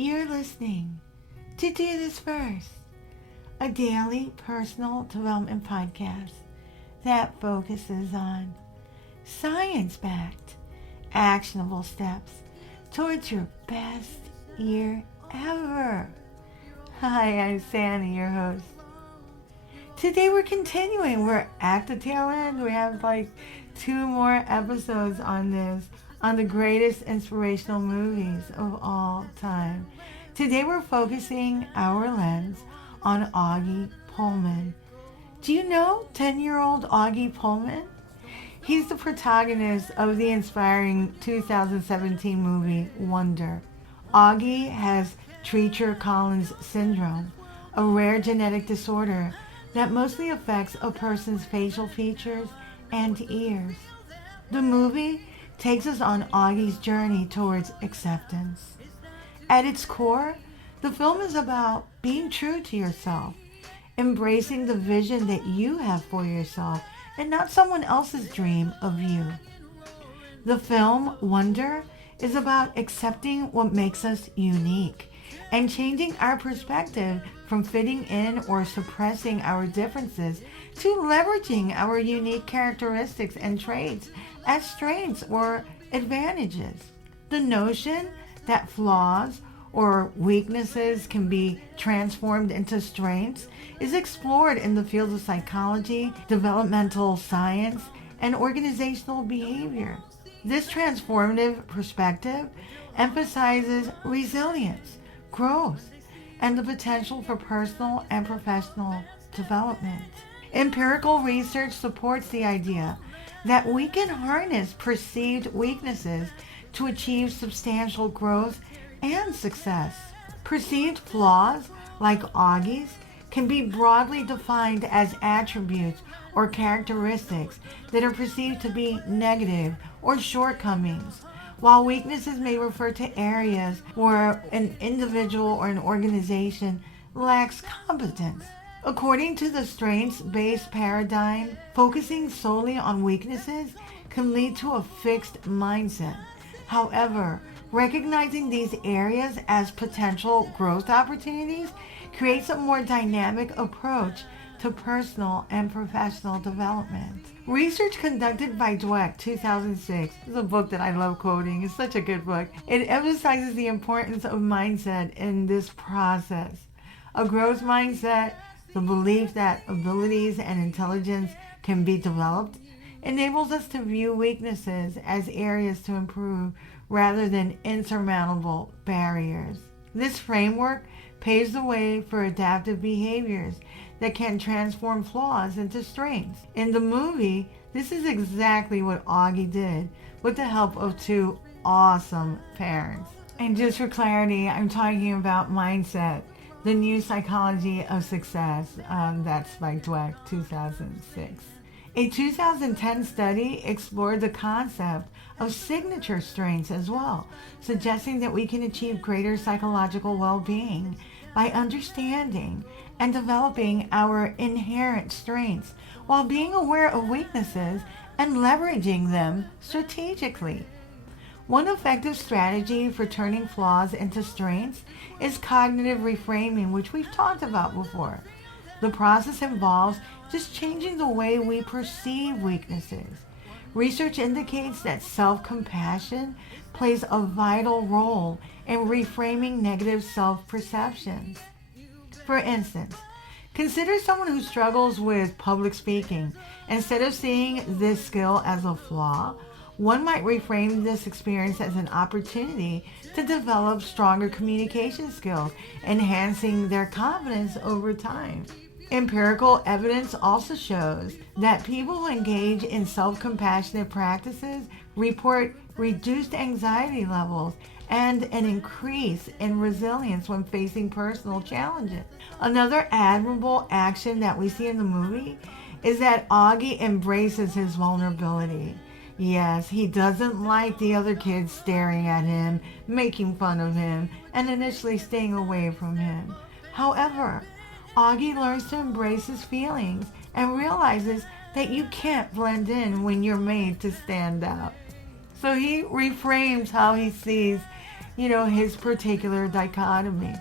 You're listening to Do This First, a daily personal development podcast that focuses on science-backed, actionable steps towards your best year ever. Hi, I'm Sandy, your host. Today we're continuing. We're at the tail end. We have like 2 more episodes on the greatest inspirational movies of all time. Today we're focusing our lens on Auggie Pullman. Do you know 10-year-old Auggie Pullman? He's the protagonist of the inspiring 2017 movie Wonder. Auggie has Treacher Collins syndrome, a rare genetic disorder that mostly affects a person's facial features and ears. The movie takes us on Auggie's journey towards acceptance. At its core, the film is about being true to yourself, embracing the vision that you have for yourself and not someone else's dream of you. The film Wonder is about accepting what makes us unique and changing our perspective from fitting in or suppressing our differences to leveraging our unique characteristics and traits as strengths or advantages. The notion that flaws or weaknesses can be transformed into strengths is explored in the fields of psychology, developmental science, and organizational behavior. This transformative perspective emphasizes resilience, growth, and the potential for personal and professional development. Empirical research supports the idea that we can harness perceived weaknesses to achieve substantial growth and success. Perceived flaws, like Auggie's, can be broadly defined as attributes or characteristics that are perceived to be negative or shortcomings, while weaknesses may refer to areas where an individual or an organization lacks competence. According to the strengths-based paradigm, focusing solely on weaknesses can lead to a fixed mindset. However, recognizing these areas as potential growth opportunities creates a more dynamic approach to personal and professional development. Research conducted by Dweck, 2006, is a book that I love quoting. It's such a good book. It emphasizes the importance of mindset in this process. A growth mindset, the belief that abilities and intelligence can be developed, enables us to view weaknesses as areas to improve rather than insurmountable barriers. This framework paves the way for adaptive behaviors that can transform flaws into strengths. In the movie, this is exactly what Auggie did with the help of 2 awesome parents. And just for clarity, I'm talking about Mindset, the New Psychology of Success. That's by Dweck, 2006. A 2010 study explored the concept of signature strengths as well, suggesting that we can achieve greater psychological well-being by understanding and developing our inherent strengths while being aware of weaknesses and leveraging them strategically. One effective strategy for turning flaws into strengths is cognitive reframing, which we've talked about before. The process involves just changing the way we perceive weaknesses. Research indicates that self-compassion plays a vital role in reframing negative self-perceptions. For instance, consider someone who struggles with public speaking. Instead of seeing this skill as a flaw, one might reframe this experience as an opportunity to develop stronger communication skills, enhancing their confidence over time. Empirical evidence also shows that people who engage in self-compassionate practices report reduced anxiety levels and an increase in resilience when facing personal challenges. Another admirable action that we see in the movie is that Auggie embraces his vulnerability. Yes, he doesn't like the other kids staring at him, making fun of him, and initially staying away from him. However, Auggie learns to embrace his feelings and realizes that you can't blend in when you're made to stand out. So he reframes how he sees his particular dichotomy.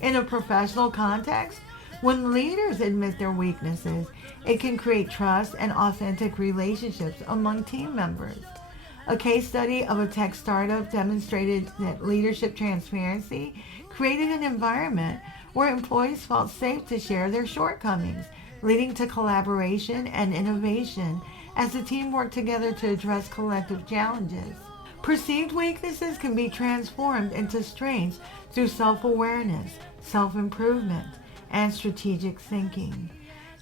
In a professional context, when leaders admit their weaknesses, it can create trust and authentic relationships among team members. A case study of a tech startup demonstrated that leadership transparency created an environment where employees felt safe to share their shortcomings, leading to collaboration and innovation as the team worked together to address collective challenges. Perceived weaknesses can be transformed into strengths through self-awareness, self-improvement, and strategic thinking.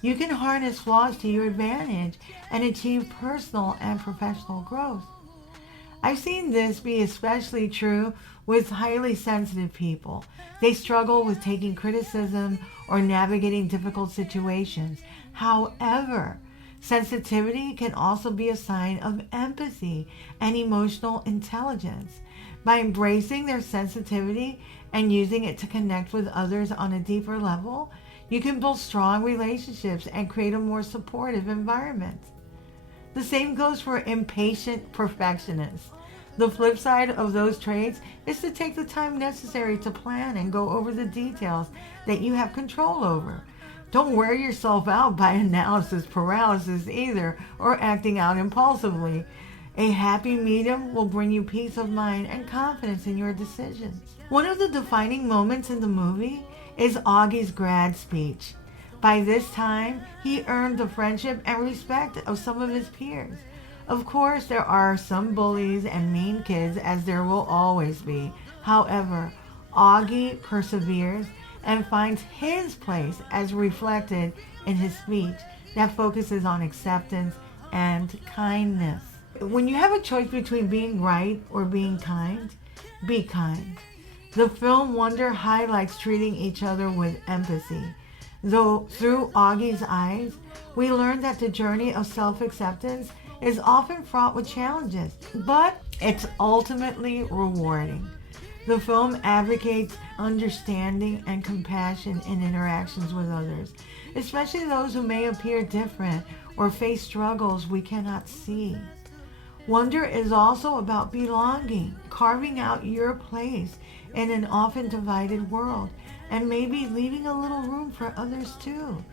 You can harness flaws to your advantage and achieve personal and professional growth. I've seen this be especially true with highly sensitive people. They struggle with taking criticism or navigating difficult situations. However, sensitivity can also be a sign of empathy and emotional intelligence. By embracing their sensitivity and using it to connect with others on a deeper level, you can build strong relationships and create a more supportive environment. The same goes for impatient perfectionists. The flip side of those traits is to take the time necessary to plan and go over the details that you have control over. Don't wear yourself out by analysis paralysis either, or acting out impulsively. A happy medium will bring you peace of mind and confidence in your decisions. One of the defining moments in the movie is Augie's grad speech. By this time, he earned the friendship and respect of some of his peers. Of course, there are some bullies and mean kids, as there will always be. However, Auggie perseveres and finds his place as reflected in his speech that focuses on acceptance and kindness. When you have a choice between being right or being kind, be kind. The film Wonder highlights treating each other with empathy. Though through Augie's eyes, we learn that the journey of self-acceptance is often fraught with challenges, but it's ultimately rewarding. The film advocates understanding and compassion in interactions with others, especially those who may appear different or face struggles we cannot see. Wonder is also about belonging, carving out your place in an often divided world, and maybe leaving a little room for others too.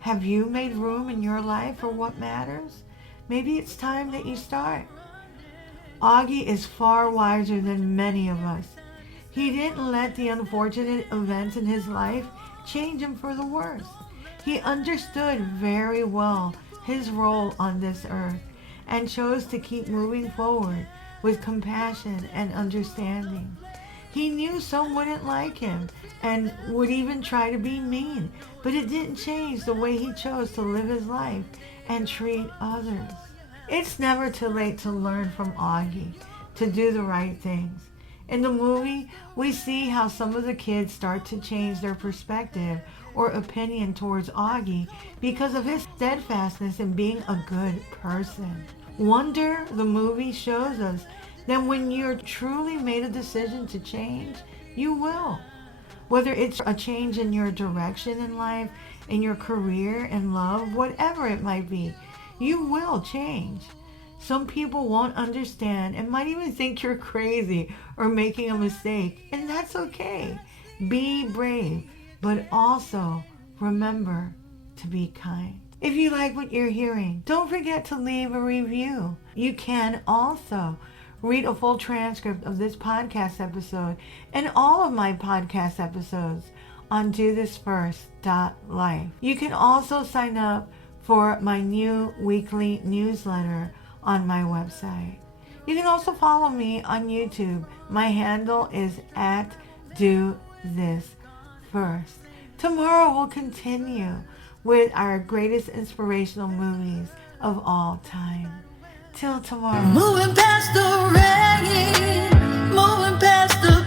Have you made room in your life for what matters? Maybe it's time that you start. Auggie is far wiser than many of us. He didn't let the unfortunate events in his life change him for the worse. He understood very well his role on this earth and chose to keep moving forward with compassion and understanding. He knew some wouldn't like him and would even try to be mean, but it didn't change the way he chose to live his life and treat others. It's never too late to learn from Auggie, to do the right things. In the movie, we see how some of the kids start to change their perspective or opinion towards Auggie because of his steadfastness in being a good person. Wonder, the movie, shows us that when you're truly made a decision to change, you will. Whether it's a change in your direction in life, in your career, in love, whatever it might be, you will change. Some people won't understand and might even think you're crazy or making a mistake, and that's okay. Be brave, but also remember to be kind. If you like what you're hearing, don't forget to leave a review. You can also read a full transcript of this podcast episode and all of my podcast episodes on dothisfirst.life. You can also sign up for my new weekly newsletter on my website. You can also follow me on YouTube. My handle is @DoThisFirst. Tomorrow we'll continue with our greatest inspirational movies of all time. Till tomorrow. Moving past the rain, moving past the